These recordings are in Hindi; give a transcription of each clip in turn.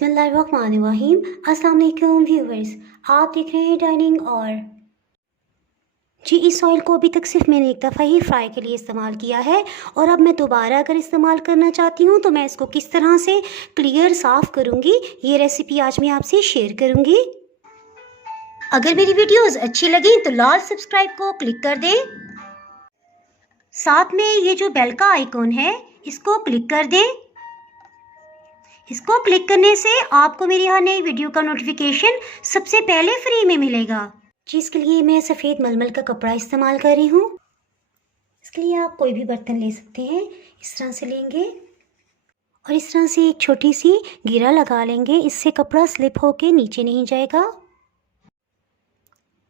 बिस्मिल्लाहिर्रहमानिर्रहीम। अस्सलाम वालेकुम व्यूवर्स, आप देख रहे हैं डाइनिंग और जी। इस ऑयल को अभी तक सिर्फ मैंने एक दफ़ा ही फ्राई के लिए इस्तेमाल किया है और अब मैं दोबारा अगर इस्तेमाल करना चाहती हूँ तो मैं इसको किस तरह से क्लियर साफ़ करूँगी, ये रेसिपी आज मैं आपसे शेयर करूँगी। अगर मेरी वीडियोस अच्छी लगी तो लाल सब्सक्राइब को क्लिक कर दें, साथ में ये जो बेल का आइकॉन है इसको क्लिक कर दें। इसको क्लिक करने से आपको मेरी हर नई वीडियो का नोटिफिकेशन सबसे पहले फ्री में मिलेगा। जिसके लिए मैं सफ़ेद मलमल का कपड़ा इस्तेमाल कर रही हूँ। इसके लिए आप कोई भी बर्तन ले सकते हैं, इस तरह से लेंगे और इस तरह से एक छोटी सी गिरा लगा लेंगे, इससे कपड़ा स्लिप होके नीचे नहीं जाएगा।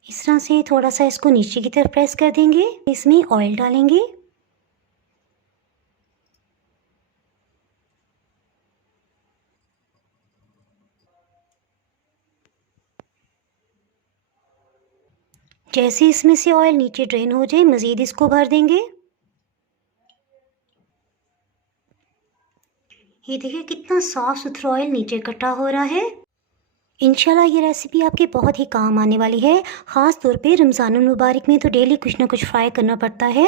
इस तरह से थोड़ा सा इसको नीचे की तरफ प्रेस कर देंगे। इसमें ऑयल डालेंगे। जैसे इसमें से ऑयल नीचे ड्रेन हो जाए मज़ीद इसको भर देंगे। ये देखिए कितना साफ़ सुथरा ऑयल नीचे इकट्ठा हो रहा है। इंशाल्लाह ये रेसिपी आपके बहुत ही काम आने वाली है। ख़ास तौर पे रमज़ानुल मुबारक में तो डेली कुछ ना कुछ फ्राई करना पड़ता है।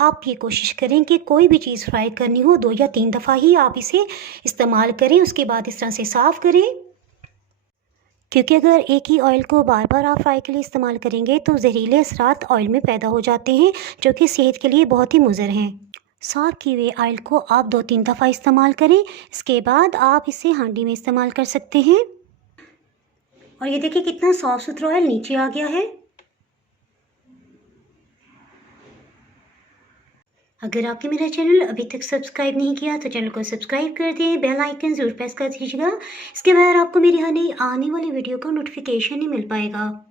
आप ये कोशिश करें कि कोई भी चीज़ फ्राई करनी हो 2 या 3 दफ़ा ही आप इसे इस्तेमाल करें, उसके बाद इस तरह से साफ़ करें। क्योंकि अगर एक ही ऑयल को बार बार आप फ्राई के लिए इस्तेमाल करेंगे तो जहरीले असरात ऑयल में पैदा हो जाते हैं, जो कि सेहत के लिए बहुत ही मुज़र हैं। साफ़ किए हुए ऑयल को आप 2-3 दफ़ा इस्तेमाल करें, इसके बाद आप इसे हांडी में इस्तेमाल कर सकते हैं। और ये देखिए कितना साफ़ सुथरा ऑयल नीचे आ गया है। अगर आपने मेरा चैनल अभी तक सब्सक्राइब नहीं किया तो चैनल को सब्सक्राइब कर दें, बेल आइकन ज़रूर प्रेस कर दीजिएगा। इसके बगैर आपको मेरी हर नई आने वाली वीडियो का नोटिफिकेशन नहीं मिल पाएगा।